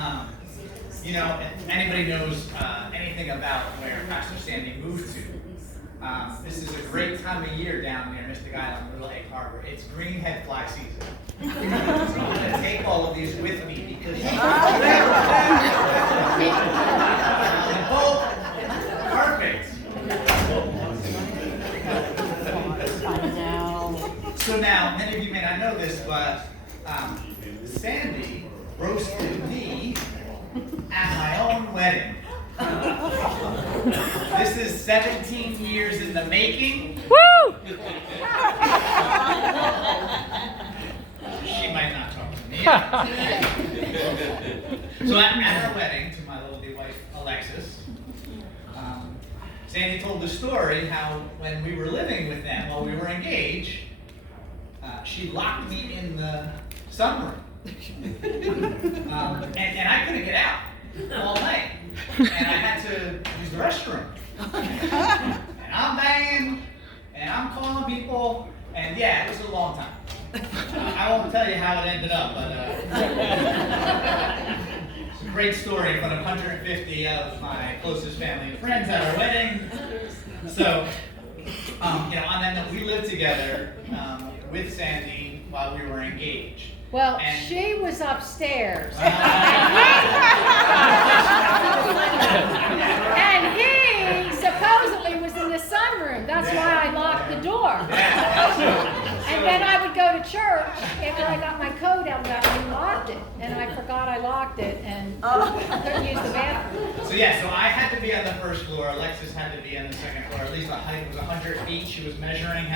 Um, you know, if anybody knows anything about where Pastor Sandy moved to, this is a great time of year down near Mystic Island, Little Egg Harbor. It's greenhead fly season. So I'm going to take all of these with me because oh, perfect. So now, many of you may not know this, but Sandy roasted me at my own wedding. This is 17 years in the making. Woo! She might not talk to me. So at her wedding to my lovely wife, Alexis, Sandy told the story how when we were living with them while we were engaged, she locked me in the sunroom. And I couldn't get out all night. And I had to use the restroom. And I'm banging, and I'm calling people, and yeah, it was a long time. I won't tell you how it ended up, but it's a great story in front of 150 of my closest family and friends at our wedding. So, you know, on that note, we lived together with Sandy while we were engaged. Well, And she was upstairs. And he supposedly was in the sunroom. That's why I locked the door. And then I would go to church after I got my coat out and I locked it. And I forgot I locked it and couldn't use the bathroom. So yeah, so I had to be on the first floor. Alexis had to be on the second floor. At least the height was 100 feet. She was measuring.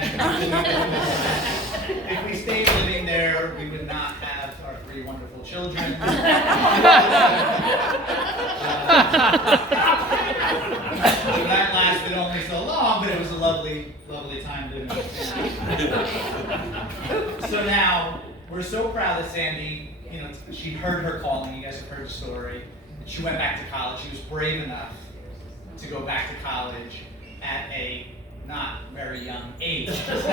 If we stayed living there, we would not have our 3 wonderful children. That lasted only so long, but it was a lovely, lovely time to meet Sandy. So now, we're so proud that Sandy, you know, she heard her calling. You guys have heard the story. She went back to college. She was brave enough to go back to college at a not very young age. But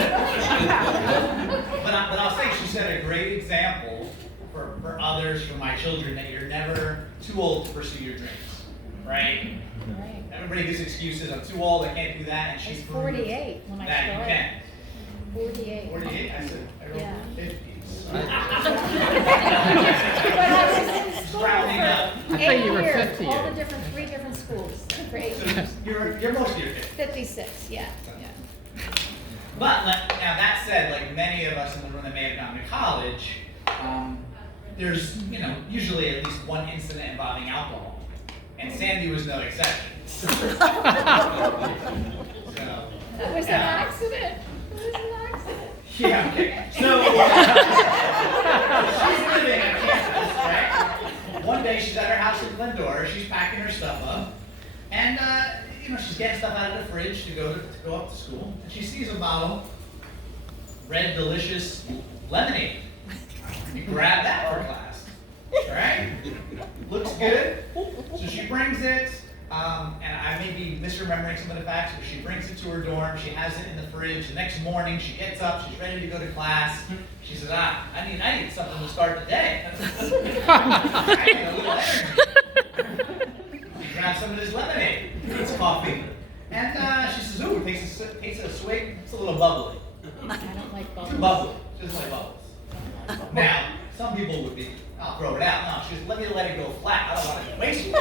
I'll say she set a great example for others, for my children, that you're never too old to pursue your dreams, right? Right. Everybody gives excuses. I'm too old. I can't do that. And I she's was 48 when I that you started. can. 48. 48. I said I wrote Yeah. 50s. But I was in school Rounding up. for I 8 thought you were years, 50. all the 3 different schools for 8 So years. you're most of your 50s. 56, yeah. But now that said, like many of us in the room that may have gone to college, there's, you know, usually at least one incident involving alcohol, and Sandy was no exception. So, It was an accident. It was an accident. yeah. Okay. So she's living on campus, right? One day she's at her house in Glendora. She's packing her stuff up, and you know, she's getting stuff out of the fridge to go up to school, and she sees a bottle, red delicious lemonade. You grab that for class, right? Looks good. So she brings it, and I may be misremembering some of the facts, but she brings it to her dorm. She has it in the fridge. The next morning, she gets up. She's ready to go to class. She says, I need something to start the day. I need a little energy. Grab some of this lemonade. It's coffee. And she says, ooh, it tastes sweet. It's a little bubbly. I don't like Too bubbles. bubbly. Just like bubbles. Now, some people would be, I'll throw it out. No, she says, let it go flat. I don't want to waste it.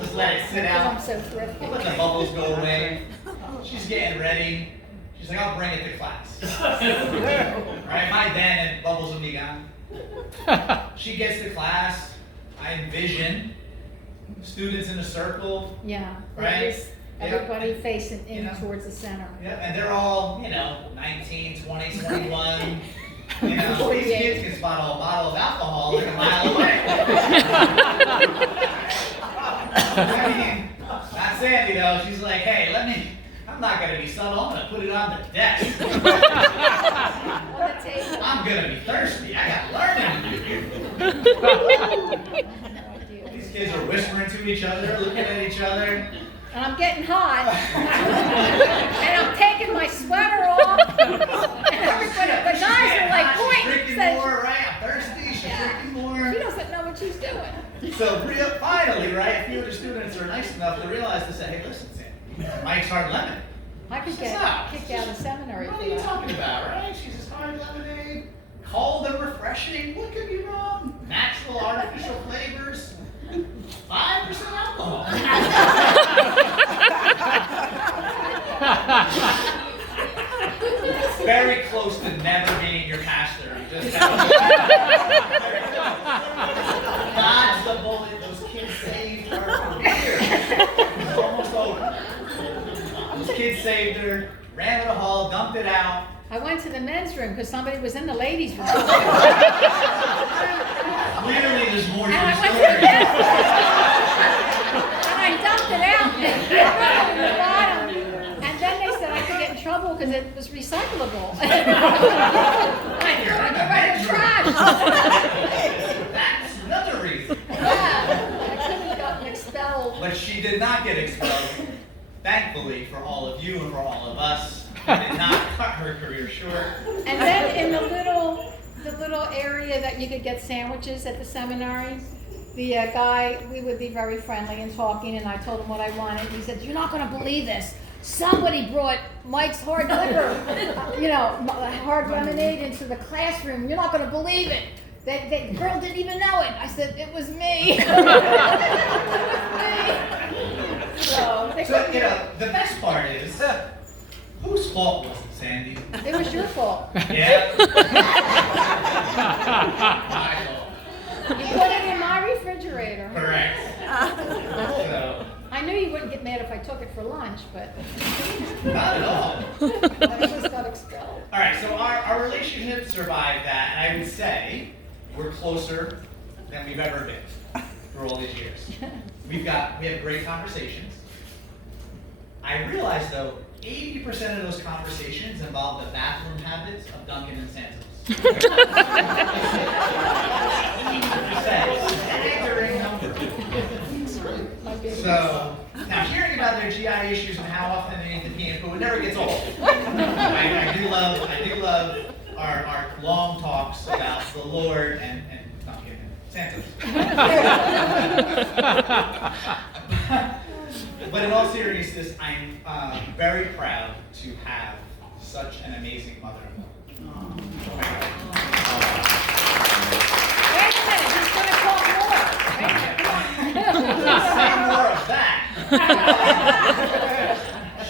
Just let it sit out. I'm so thrifty. Let the bubbles go away. She's getting ready. She's like, I'll bring it to class. Right? My then and bubbles will be gone. She gets to class. I envision students in a circle. Yeah. Right? It was everybody facing in You know? towards the center. Yep, and they're all, 19, 20, 21. These kids can spot a bottle of alcohol like a mile away. I mean, not Sandy though. She's like, hey, I'm not going to be subtle. I'm going to put it on the desk. On the table. I'm going to be thirsty. I got learning to do. These kids are whispering to each other, looking at each other. And I'm getting hot. And I'm taking my sweater off. And everybody, the guys are like pointing. Drinking Says, more, right? I'm thirsty. She's she's doing. So finally, right, a few of the students are nice enough to realize to say, hey, listen, Sandy, Mike's hard lemon. I could get kicked out of seminary What for are you that. talking about, right? She says hard lemonade, cold and refreshing. What could be wrong? Natural artificial flavors, 5% alcohol. Very close to never being your pastor. You just have dodge the bullet. Those kids saved her career. It's almost over. Those kids saved her. Ran to the hall, dumped it out. I went to the men's room because somebody was in the ladies' room. Clearly, there's more to And I the went to the story. men's room. And I dumped it out and threw it in the bottom. And then they said I could get in trouble because it was recyclable. I threw it in the trash. That's another reason. Yeah, I could have gotten expelled. But she did not get expelled. Thankfully, for all of you and for all of us, it did not cut her career short. And then in the little area that you could get sandwiches at the seminary, the guy, we would be very friendly and talking, and I told him what I wanted. He said, "You're not going to believe this. Somebody brought Mike's hard liquor, hard lemonade into the classroom. You're not going to believe it. The girl didn't even know it." I said, "It was me." It was me. So, the best part is, whose fault was it, Sandy? It was your fault. Yeah. My fault. You put it in my refrigerator. Correct. So, I knew you wouldn't get mad if I took it for lunch, but not at all. I just got expelled. All right, so our relationship survived that, and I would say we're closer than we've ever been for all these years. We have great conversations. I realize though, 80% of those conversations involve the bathroom habits of Duncan and Santos. 80%. Staggering number. So, now hearing about their GI issues and how often they need to pee and poo, it never gets old. I do love our long talks about the Lord and Duncan and Santos. But in all seriousness, I'm very proud to have such an amazing mother-in-law. Wait a minute, he's going to talk more. Wait a minute, come on. Say more of that.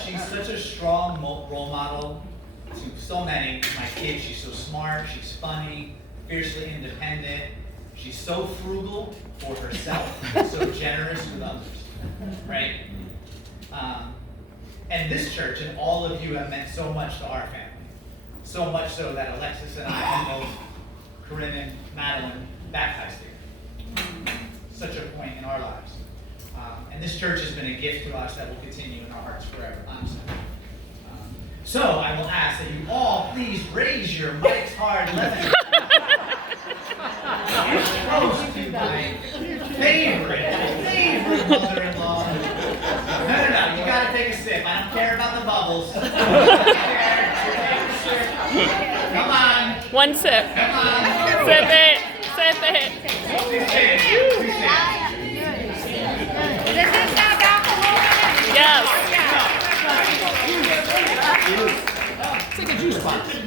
She's such a strong role model to so many. My kids, she's so smart, she's funny, fiercely independent. She's so frugal for herself, so generous with others. Right? And this church and all of you have meant so much to our family. So much so that Alexis and I, both Corinne and Madeline, baptized here. Such a point in our lives. And this church has been a gift to us that will continue in our hearts forever, honestly. So I will ask that you all please raise your Mike's Hard Lemon. Close to my favorite mother-in-law. No, you gotta take a sip. I don't care about the bubbles. Come on. One sip. Come on. Sip it. Sip it. Two sips. Does this have alcohol in it? Yes. Yeah. Take a juice box.